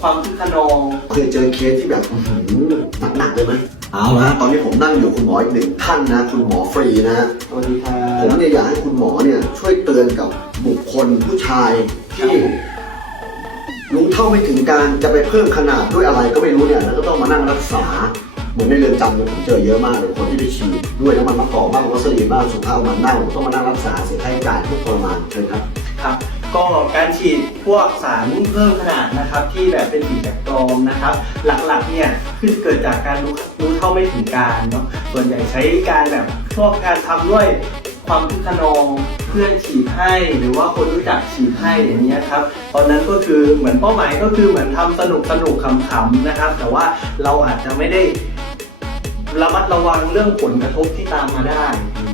ความคึกขนองเคยเจอเคสที่แบบอื้อหือหนักๆเลยไหมเอาละฮะตอนนี้ผมนั่งอยู่คุณหมออีกหนึ่งท่านนะ คุณหมอฟรีนะฮะสวัสดีครัผมบเนี่ยอยากให้คุณหมอเนี่ยช่วยเตือนกับบุคคลผู้ชายที่รู้เท่าไม่ถึงการจะไปเพิ่มขนาดด้วยอะไรก็ไม่รู้เนี่ยแล้วก็ต้องมานั่งรักษาเหมือนในเรือนจำเนี่ยผมเจอเยอะมากเลยคนที่ไปฉีดด้วยน้ำมันมะกอกบ้างวัสลีนบ้างสุดท้ายเอามันเน่าต้องมานั่งรักษาเสียค่าใช้จ่ายทุกทรมานเชิญครับครับ ก็การฉีดพวกสารเพิ่มขนาดนะครับ ที่แบบเป็นสีแบบกรอมนะครับ หลักๆเนี่ยขึ้นเกิดจากการรู้รู้เท่าไม่ถึงการเนาะส่วนใหญ่ใช้การแบบพวกการทำด้วยความคึกขนองเพื่อนฉีดให้หรือว่าคนรู้จักฉีดให้อย่างเงี้ครับตอนนั้นก็คือเหมือนเป้าหมายก็คือเหมือนทำสนุกสนุกขำๆนะครับ แต่ว่าเราอาจจะไม่ได้ระมัดระวังเรื่องผลกระทบที่ตามมาได้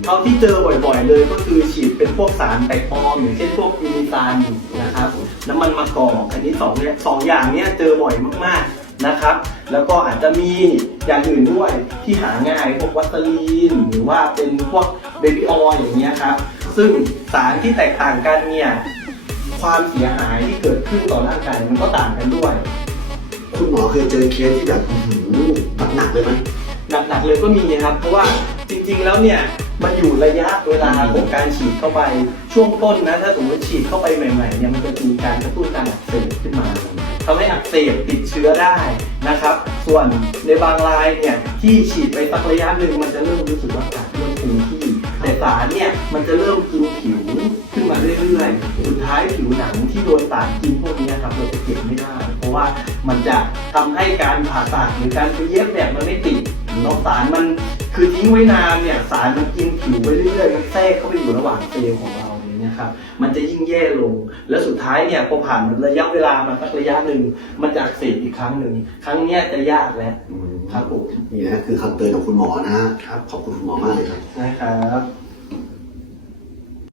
เท่าที่เจอบ่อยๆ เลยก็คือฉีดเป็นพวกสารแปลกปลอมอย่างเช่นพวกยูนิซานนะครับน้ำมันมะกอกอันนี้สองเนี่ยสองอย่างเนี้ยเจอบ่อยมากๆนะครับ แล้วก็อาจจะมีอย่างอื่นด้วยที่หาง่ายพวกวัสลีนหรือว่าเป็นพวกเบบี้ออยล์อย่างเงี้ยครับซึ่งสารที่แตกต่างกันเนี่ยความเสียหายที่เกิดขึ้นต่อร่างกายมันก็ต่างกันด้วย คุณหมอเคยเจอเคสที่แบบอื้อหือหนักๆเลยไหมหนักๆเลยก็มีนะครับ เพราะว่าจริงๆแล้วเนี่ย มันอยู่ระยะเวลาของการฉีดเข้าไปช่วงต้นนะถ้าสมมติฉีดเข้าไปใหม่ๆเนี่ยมันจะมีการกระตุ้นการอักเสบขึ้นมาทำให้อักเสบติดเชื้อได้นะครับ ส่วนในบางรายเนี่ยที่ฉีดไปสักระยะหนึ่งมันจะเริ่มรู้สึกว่าอากาศเริ่มคงที่แต่สารเนี่ยมันจะเริ่มกินผิวขึ้นมาเรื่อยๆสุดท้ายผิวหนังที่โดนสารกินพวกนี้ครับเราจะเก็บไม่ได้ เพราะว่ามันจะทำให้การผ่าตัดหรือการไปเย็บเนี่ยมันไม่ติด เนาะสารมันคือทิ้งไว้นานเนี่ยสารมันกินผิวไปเรื่อยๆมันแทรกเข้าไปอยู่ระหว่างเซลล์ของเราอย่างเงี้ยครับมันจะยิ่งแย่ลง แล้วสุดท้ายเนี่ยพอผ่านระยะเวลามาสักระยะหนึ่งมันจะอักเสบอีกครั้งหนึ่งครั้งเนี้ยจะยากแล้วอืมครับผมนี่นะคือคำเตือนของคุณหมอนะฮะครับขอบคุณคุณหมอมากเลยครับนะครับ